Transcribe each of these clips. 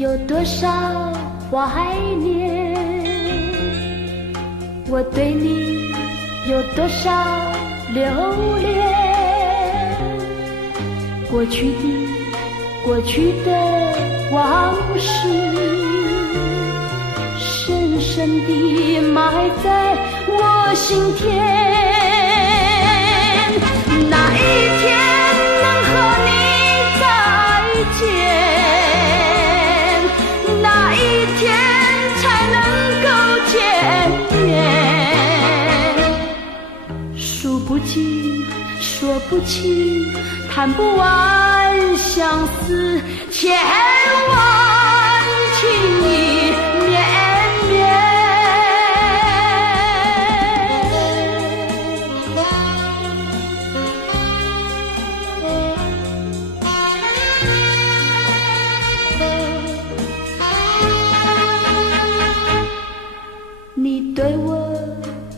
有多少怀念，我对你有多少留恋。过去的往事，深深地埋在我心田。那一天能和你再见，那一天才能够见面。数不尽，说不清，谈不完相思，千万情意绵绵。你对我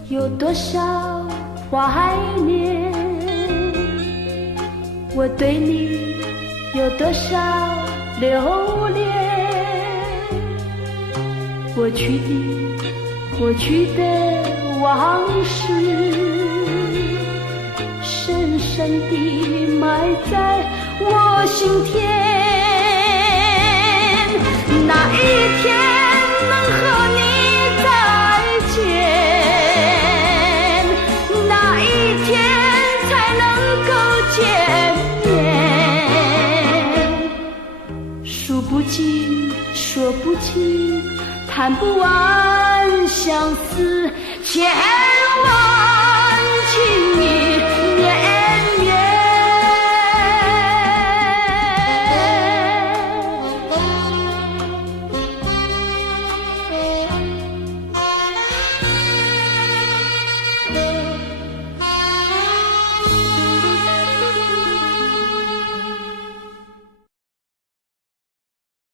有多少怀念，我对你有多少留恋。过去的往事，深深地埋在我心田。那一天能和你再见，那一天才能够见面。数不尽，说不清，谈不完相思，千万